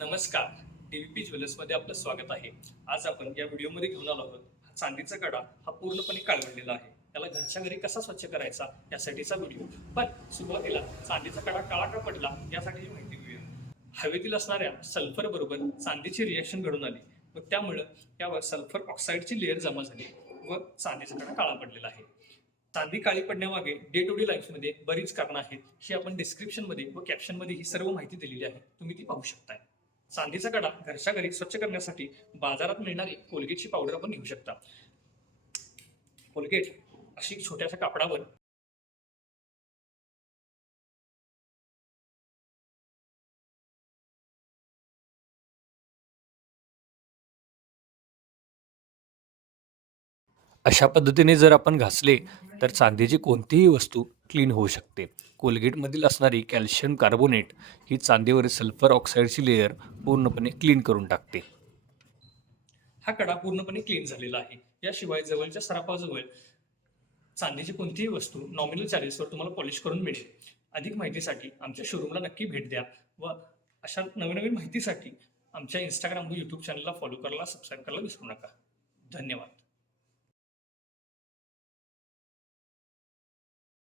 नमस्कार. डीव्हीपी ज्वेलर्समध्ये आपलं स्वागत आहे. आज आपण या व्हिडिओमध्ये घेऊन आलो आहोत. हा चांदीचा कडा हा पूर्णपणे काळवडलेला आहे. त्याला घरच्या घरी कसा स्वच्छ करायचा यासाठीचा व्हिडिओ. पण सुरुवातीला चांदीचा कडा काळा का पडला यासाठीची माहिती घेऊया. हवेतील असणाऱ्या सल्फर बरोबर चांदीची रिॲक्शन घडून आली. व त्यामुळं यावर सल्फर ऑक्साईडची लेअर जमा झाली व चांदीचा कडा काळा पडलेला आहे. चांदी काळी पडण्यामागे डे टू डे लाईफमध्ये बरीच कारणं आहेत. ही आपण डिस्क्रिप्शनमध्ये व कॅप्शनमध्ये ही सर्व माहिती दिलेली आहे. तुम्ही ती पाहू शकताय. चांदीचा कडा घरच्या घरी स्वच्छ करण्यासाठी बाजारात मिळणारी कोलगेटची पावडर आपण घेऊ शकता. कोलगेट अशी छोट्याशा कापडावर अशा पद्धतीने जर आपण घासले तर चांदीची कोणतीही वस्तू क्लीन होऊ शकते. कोलगेटमधील असणारी कॅल्शियम कार्बोनेट ही चांदीवरील सल्फर ऑक्साईडची लेअर पूर्णपणे क्लीन करून टाकते. हा कडा पूर्णपणे क्लीन झालेला आहे. याशिवाय जवळच्या सराफाजवळ चांदीची कोणतीही वस्तू नॉमिनल चार्जेसवर तुम्हाला पॉलिश करून मिळेल. अधिक माहितीसाठी आमच्या शोरूमला नक्की भेट द्या व अशा नवीन नवीन माहितीसाठी आमच्या इंस्टाग्राम व यूट्यूब चॅनलला फॉलो करायला सबस्क्राईब करायला विसरू नका. धन्यवाद.